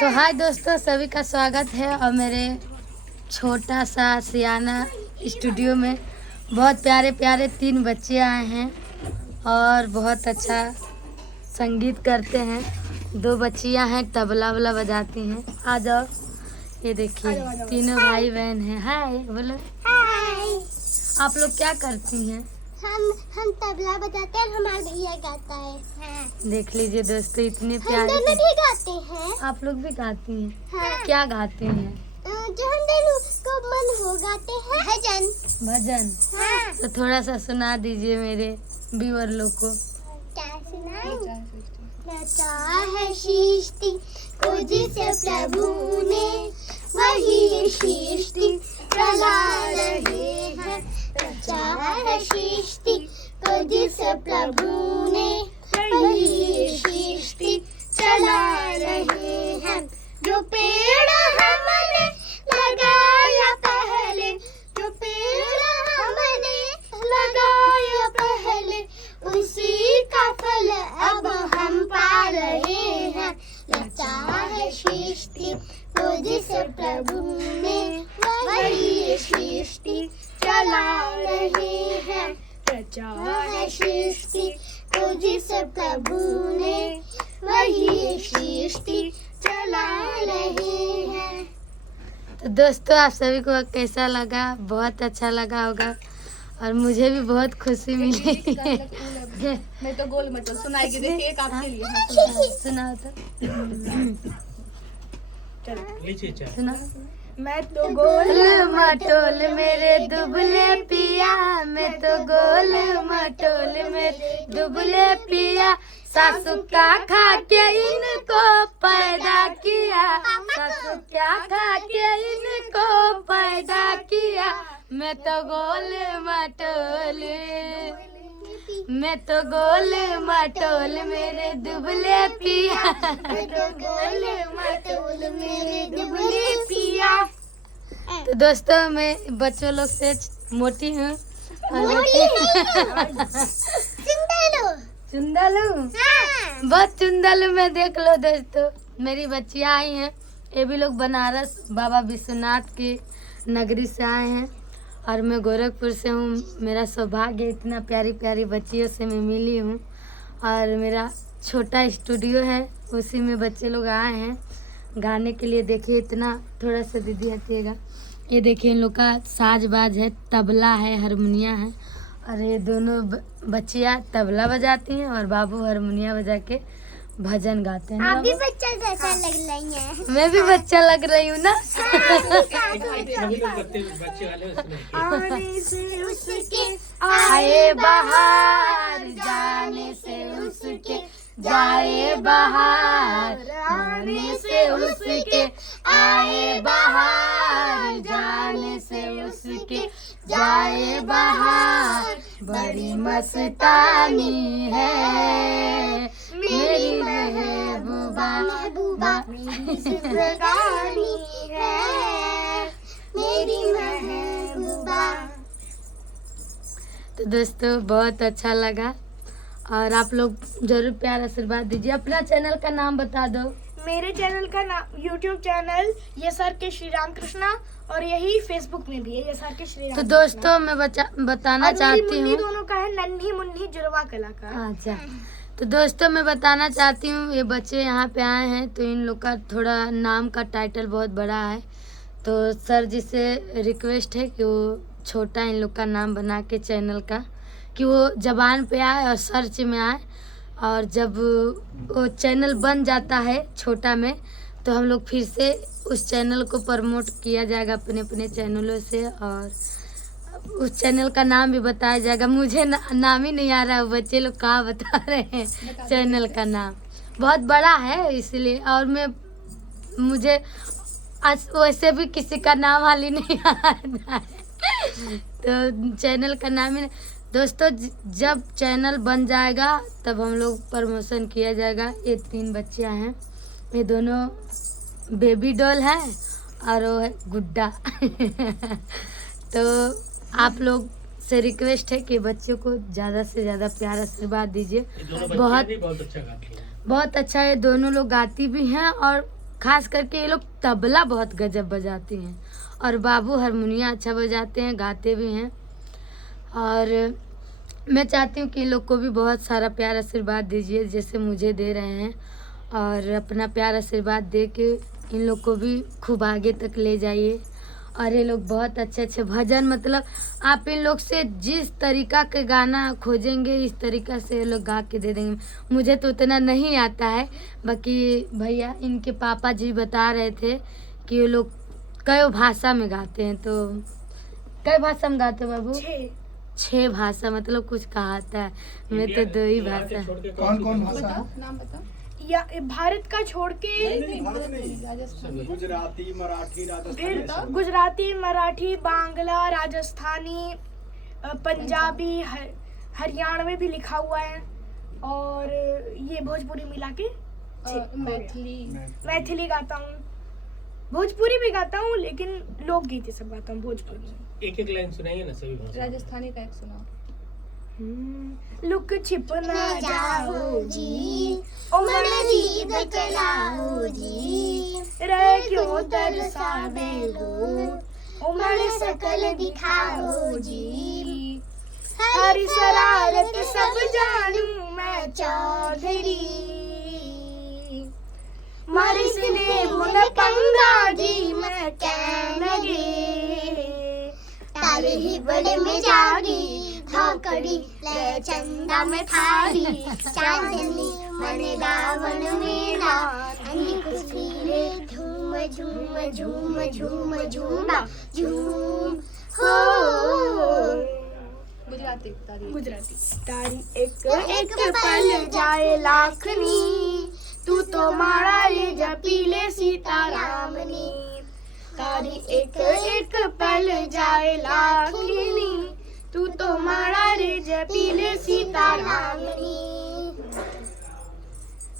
तो हाय दोस्तों, सभी का स्वागत है और मेरे छोटा सा सियाना स्टूडियो में बहुत प्यारे प्यारे 3 बच्चे आए हैं और बहुत अच्छा संगीत करते हैं। 2 बच्चियां हैं, तबला वबला बजाती हैं। आ जाओ, ये देखिए तीनों भाई बहन हैं। हाय बोलो। हाय। आप लोग क्या करती हैं? हम तबला बजाते हैं, हमारा भैया गाता है। हाँ। देख लीजिए दोस्तों, इतने हम प्यारे दोनों भी गाते हैं। आप लोग भी गाती हैं? हाँ। क्या गाते हैं? जो हम दोनों को मन हो गाते हैं भजन। भजन? हाँ। तो थोड़ा सा सुना दीजिए मेरे व्यूअर लोग को। क्या सुनाऊं? नचा है सृष्टि को जिसे प्रभु ने, वही सृष्टि चला रहे हैं। नचा है सृष्टि को जिसे प्रभु ने, वही सृष्टि चला रहे हैं। जो पेड़ हमने लगाया पहले, जो पेड़ हमने लगाया पहले, उसी का फल अब हम पा रहे हैं। नचा है सृष्टि को जिसे प्रभु ने, वही सृष्टि चला रहे हैं। नचा है सृष्टि को जिसे प्रभु ने, वही सृष्टि चला रहे हैं। तो दोस्तों, आप सभी को कैसा लगा? बहुत अच्छा लगा होगा और मुझे भी बहुत खुशी मिली। मैं तो गोल मटोल सुनाएगी। देखिए एक आपके लिए सुनाओ तो। सुनाओ। मैं तो गोल मटोल मेरे दुबले पिया, मैं तो गोल मटोल मेरे दुबले पिया, सासू क्या खा के इनको पैदा किया, सासू क्या खा के इनको पैदा किया। मैं तो गोल मटोल, मैं तो गोल मटोल मेरे दुबले पिया, मैं तो गोल मटोल मेरे दुबले पिया। तो दोस्तों, मैं बच्चों लोग से मोटी हूँ। चुंदलू, बहुत चुंदलू मैं। देख लो दोस्तों, मेरी बच्चियाँ आई हैं। ये भी लोग बनारस बाबा विश्वनाथ की नगरी से आए हैं और मैं गोरखपुर से हूँ। मेरा सौभाग्य, इतना प्यारी प्यारी बच्चियों से मैं मिली हूँ और मेरा छोटा स्टूडियो है, उसी में बच्चे लोग आए हैं गाने के लिए। देखिए इतना, थोड़ा सा दीदी हटिएगा। ये देखिए इन लोग का साज बाज है, तबला है, हारमोनिया है और ये दोनों बच्चियाँ तबला बजाती हैं और बाबू हारमोनिया बजा के भजन गाते हैं। आप भी बच्चा जैसा लग रही हैं। मैं भी बच्चा लग रही हूँ ना। आने से उसके आए बाहर, जाने से उसके जाए बाहर, आने से उसके आए बाहर, जाने से उसके जाए बाहर। बड़ी मस्तानी है मेरी महबूबा, महबूबा मेरी जिंदगानी है, मेरी महबूबा। तो दोस्तों, बहुत अच्छा लगा और आप लोग जरूर प्यार आशीर्वाद दीजिए। अपना चैनल का नाम बता दो। मेरे चैनल का नाम, यूट्यूब चैनल ये सर के श्री राम कृष्णा, और यही फेसबुक में भी है ये सर के श्री राम। तो दोस्तों, मैं बताना चाहती हूँ, दोनों का है नन्ही मुन्नी जुड़वा कलाकार। अच्छा, तो दोस्तों मैं बताना चाहती हूँ, ये बच्चे यहाँ पे आए हैं तो इन लोग का थोड़ा नाम का टाइटल बहुत बड़ा है। तो सर जी से रिक्वेस्ट है कि वो छोटा इन लोग का नाम बना के चैनल का, कि वो जबान पे आए और सर्च में आए, और जब वो चैनल बन जाता है छोटा में तो हम लोग फिर से उस चैनल को प्रमोट किया जाएगा अपने अपने चैनलों से और उस चैनल का नाम भी बताया जाएगा। मुझे नाम ही नहीं आ रहा है, बच्चे लोग कहाँ बता रहे हैं। चैनल का नाम बहुत बड़ा है इसलिए, और मुझे वैसे भी किसी का नाम हाल ही नहीं आ रहा है। तो चैनल का नाम ही दोस्तों, जब चैनल बन जाएगा तब हम लोग प्रमोशन किया जाएगा। ये 3 बच्चियाँ हैं, ये दोनों बेबी डॉल है और वो है गुड्डा। तो आप लोग से रिक्वेस्ट है कि बच्चों को ज़्यादा से ज़्यादा प्यार आशीर्वाद दीजिए। बहुत अच्छा है, दोनों लोग गाती भी हैं और खास करके ये लोग तबला बहुत गजब बजाती हैं और बाबू हारमोनियम अच्छा बजाते हैं, गाते भी हैं। और मैं चाहती हूँ कि इन लोग को भी बहुत सारा प्यार आशीर्वाद दीजिए जैसे मुझे दे रहे हैं, और अपना प्यार आशीर्वाद दे के इन लोग को भी खूब आगे तक ले जाइए। और ये लोग बहुत अच्छे अच्छे भजन, मतलब आप इन लोग से जिस तरीका के गाना खोजेंगे इस तरीका से ये लोग गा के दे देंगे। मुझे तो उतना नहीं आता है, बाकी भैया इनके पापा जी बता रहे थे कि ये लोग कई भाषा में गाते हैं। तो कई भाषा में गाते हो बाबू? 6 भाषा, मतलब कुछ कहा था। मैं तो 2 ही भाषा। कौन कौन भाषा है? नाम बता। या भारत का छोड़ के गुजराती, मराठी, राजस्थानी, गुजराती, मराठी, बांग्ला, राजस्थानी, पंजाबी, हरियाणवी भी लिखा हुआ है, और ये भोजपुरी मिला के मैथिली गाता हूँ। भोजपुरी भी गाता हूँ, लेकिन लोकगीत ये सब गाता हूँ भोजपुरी। एक एक लाइन सुनाइए ना सभी भाषा। राजस्थानी का एक सुनाओ। लुक छिप ना जाओ जी, उमड़ जी बचलाओ जी, रह क्यों तरसावे हो, उमड़ सकल दिखाओ जी, हरी शरारत सब जानू मैं चौधरी, मारिस ने मुन पंगा जी मैं क्या लगे, तारे ही बड़े में जागी धोकड़ी ले चंदा में थारी, चांदनी मन रावण मेरा, अन्य खुशीले झूम झूम झूम झूम झूमा झूम हो। गुजराती तारी एक पल जाए लाखनी, तू तो मारा रे जपीले सीतारामनी, तारी एक पल जाए लाखनी, तू तो मारा रे जपीले सीतारामनी,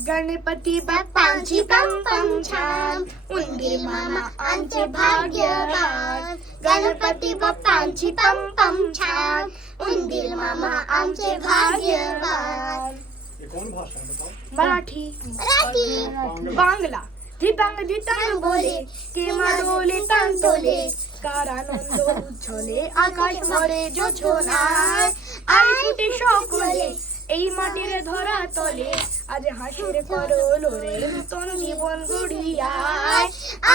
गणपती बाप्पांची पम पम छान, उंदीर मामा आमचे भाग्यवान, गणपती बाप्पांची पम पम छान, उंदीर मामा आमचे भाग्यवान। ये कौन भाषा है बताओ? मराठी, बांग्ला, धितांग बोले के माडोले तांतोले, कारानंदो उछले आकाश भरे जो छोनाय, आई छुटे সকলে এই মাটির ধরা তলে, আজ হাসির করলো রে নতুন জীবন গড়িয়ায়,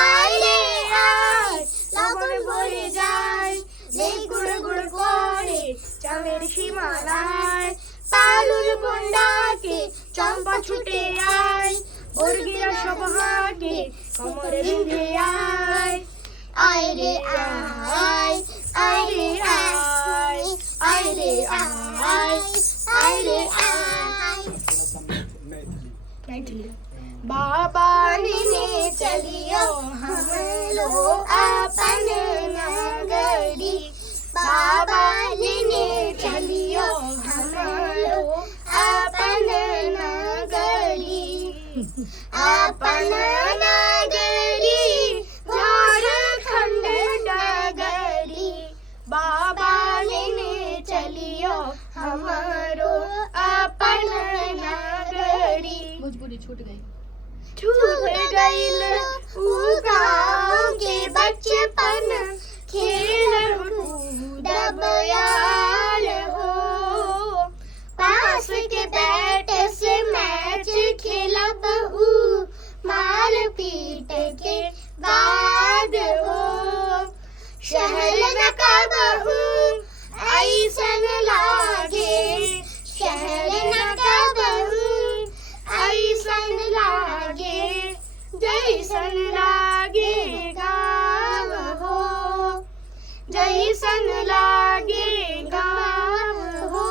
আয় রে আয় লগন বয়ে যায়, নেই গুড় গুড় করে চাঁদের সীমানায়, পালুর বন্ডাকে চম্পা ছুটে আয়, বর্গিরা সব হাগে কমরে বেঁধে আয়, আয় রে আয়, আয় রে আয়, আয় রে আয়, আয় রে আয়। मैथिली। बाबा ने चलियो हम लोग अपन नगरी, बाबा ने चलियो हम लोग अपन नगरी, अपन नगरी झारखंड नगरी, बाबा ने चलियो हमारो अपन नगरी। भोजपुरी छूट गई उ गाँव के बचपन खेल कूद बयाल हो, पास के बैट से मैच खेला बहू, मार पीट के बाद हो, शहर न का बहू ऐसन लागे, शहर न का बहू ऐसन लागे, जैसन लागे गाँव हो, जैसन लागे गाँव हो,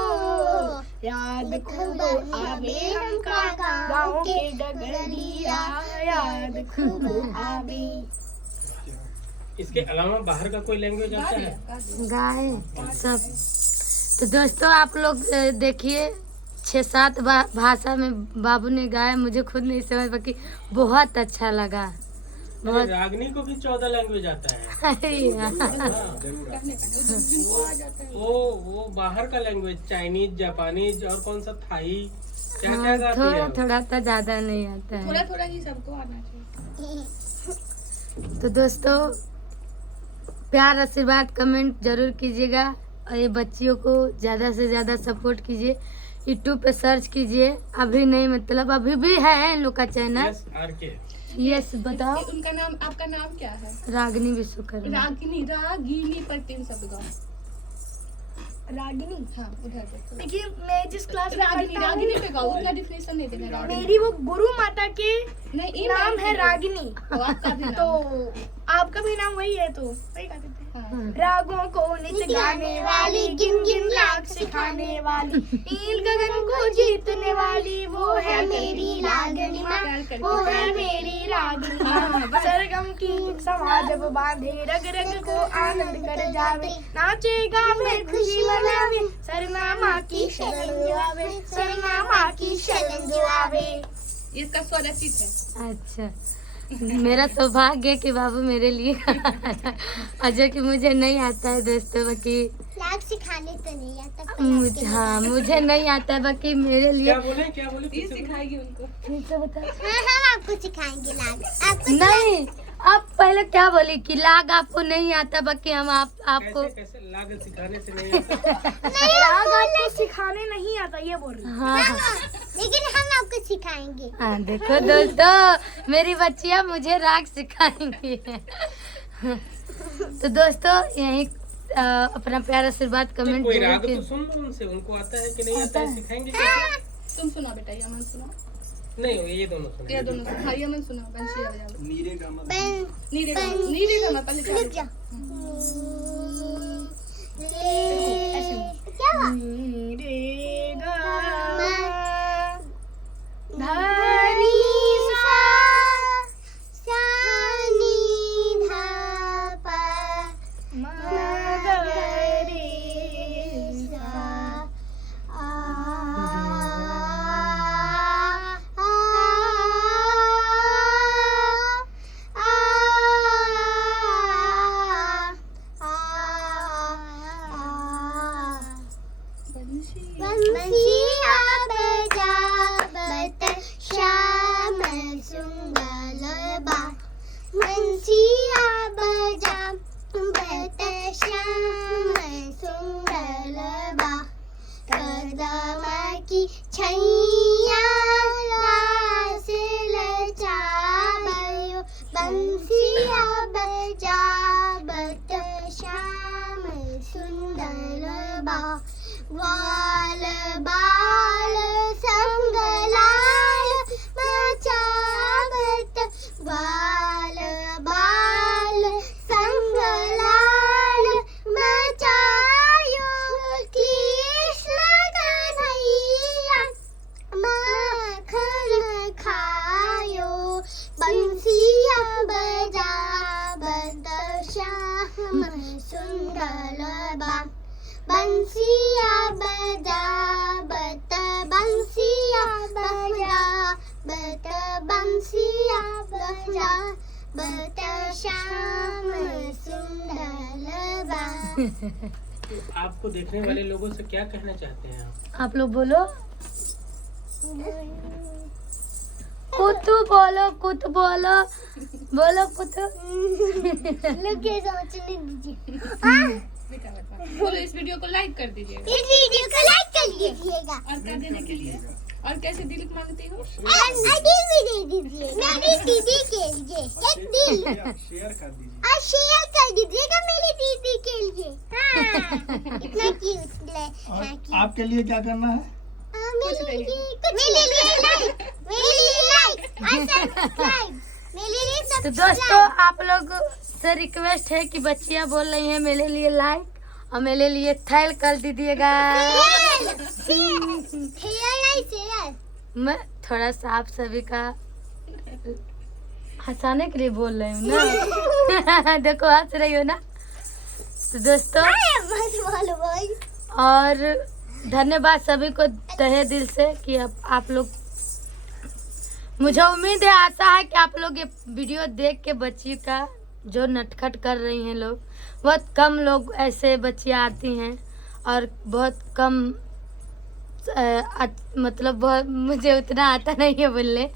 याद खूब आवे हमका गाँव के डगरिया, याद खूब आवे। इसके अलावा बाहर का कोई लैंग्वेज आता है? गाए सब। तो दोस्तों आप लोग देखिए 6-7 भाषा में बाबू ने गाया, मुझे खुद नहीं समझ बाकी बहुत अच्छा लगा। बहुत रागनी को भी 14 लैंग्वेज आता है। वो बाहर का लैंग्वेज चाइनीज, जापानीज और कौन सा थाई क्या क्या गाती है? थोड़ा तो ज्यादा नहीं आता है। थोड़ा ही सबको आना चाहिए। तो दोस्तों प्यार आशीर्वाद कमेंट जरूर कीजिएगा और ये बच्चियों को ज़्यादा से ज़्यादा सपोर्ट कीजिए। यूट्यूब पे सर्च कीजिए, अभी नहीं मतलब अभी भी है इन लोग का चैनल। यस बताओ। उनका नाम, आपका नाम क्या है? रागिनी विश्वकर्मा। रागिनी पर 3 शब्द गाओ। रागिनी, हाँ उधर देखो। देखिए मैं जिस क्लास में रागिनी, पढ़ता हूँ, रागिनी पे गाओ, उतना डिफिनेशन नहीं देना। रागिनी मेरी वो गुरु माता के नहीं, नाम है रागिनी। तो आपका भी तो नाम। आपका भी नाम वही है, तो वही गा देते हैं। हाँ। रागों को नित गाने वाली, गिन गिन राग सिखाने वाली, नील गगन को जीतने वाली, वो है मेरी रागिनी माँ, वो है मेरी रागिनी माँ। सरगम की समा जब बांधे, रग रग को आनंद कर जावे, नाचेगा मैं खुशी मनावे, सरना माँ की शरण जो आवे, सरना माँ की शरण जो आवे। इसका स्वर रचित है। अच्छा, मेरा सौभाग्य है कि बाबू मेरे लिए और जो कि मुझे नहीं आता है दोस्तों, बाकी राग सिखाने तो नहीं आता। मुझे, हाँ मुझे नहीं आता है, बाकी मेरे लिए क्या बोले ये सिखाएगी उनको। फिर से बता। हम आपको सिखाएंगे राग। आपको नहीं, आप पहले क्या बोली कि लाग आपको नहीं आता, बाकी हम आपको कैसे लाग सिखाने से नहीं आता? राग आपको सिखाने नहीं आता, ये बोल रही। हाँ लेकिन हम आपको सिखाएंगे। हाँ देखो दोस्तों, मेरी बच्चियाँ मुझे राग सिखाएंगी। तो दोस्तों यही अपना प्यार आशीर्वाद कमेंट कोई जरूर राग तो कीजिए। सुन लो उनसे, उनको आता है कि नहीं आता है, सिखाएंगे कैसे? तुम सुना बेटा, यमन सुना। नहीं ये दोनों सुन। ये दोनों सुना। हाँ यमन सुना, बंशी बजा लो। नीरे का मत नीरे का पहले रुक जा। क्या रे गा धनी सा सानी धा पा मगरे सा आ बंसिया बजा बत श्याम सुंदर बा, बंसिया बजा बत श्याम सुंदर बा, कदम की छैया रास लचावयो, बंसिया बजा बत श्याम सुंदर बा, वाल बाल संग लाल मचावत, वाल बाल संग लाल मचायो, कृष्ण कन्हैया माखन खायो, बंसिया बजावत श्याम सुंदर बा, बंसिया बजा बत, बंसिया बजा बत, बंसिया बजा बत श्याम सुंदर बा। आपको देखने वाले लोगों से क्या कहना चाहते हैं आप लोग बोलो, कुतु बोलो, कुतु बोलो, बोलो कुतु। लोग ये सोचने दीजिए। बोलो इस वीडियो को लाइक कर दीजिए। इस वीडियो को लाइक कर दीजिएगा। और क्या देने के लिए? और कैसे दिल मांगती हो? और दिल भी दे दीजिए मेरी दीदी के लिए, एक दिल। शेयर कर दीजिए। और शेयर कर दीजिएगा मेरी दीदी के लिए। हाँ, इतना क्यूट है। और आपके लिए क्या करना है? मेरे लिए लाइक, मेरे लिए लाइक और सब्सक्राइब, मेरे लिए तो सब्सक्राइब। दोस्तों आप लोग से रिक्वेस्ट है कि बच्चियां बोल रही हैं मेरे लिए लाइक और मेरे लिए थैल कर दीजिएगा। मैं थोड़ा सा आप सभी का हंसाने के लिए बोल रही हूँ ना। देखो हंस रही हो ना। तो दोस्तों और धन्यवाद सभी को तहे दिल से कि आप लोग, मुझे उम्मीद है, आशा है कि आप लोग ये वीडियो देख के बच्ची का जो नटखट कर रही हैं लोग, बहुत कम लोग ऐसे बच्चियाँ आती हैं और बहुत कम मतलब बहुत मुझे उतना आता नहीं है बोलने,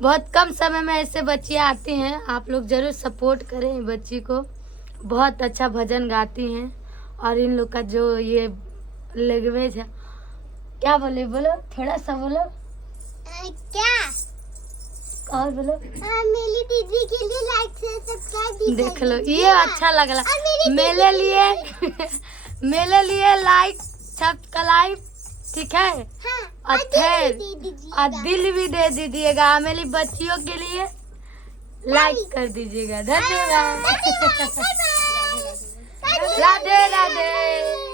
बहुत कम समय में ऐसे बच्चियाँ आती हैं, आप लोग जरूर सपोर्ट करें बच्ची को। बहुत अच्छा भजन गाती हैं और इन लोग का जो ये लैंग्वेज है, क्या बोले, बोलो थोड़ा सा बोलो। क्या और बोलो। मेरी दीदी के लिए लाइक से सब्सक्राइब देख लो, ये अच्छा लग रहा मेरे लिए मेरे लिए लाइक सब्सक्राइब, ठीक है। हाँ, और दिल भी दे दीजिएगा मेरी बच्चियों के लिए, लाइक कर दीजिएगा। धन्यवाद। राधे राधे।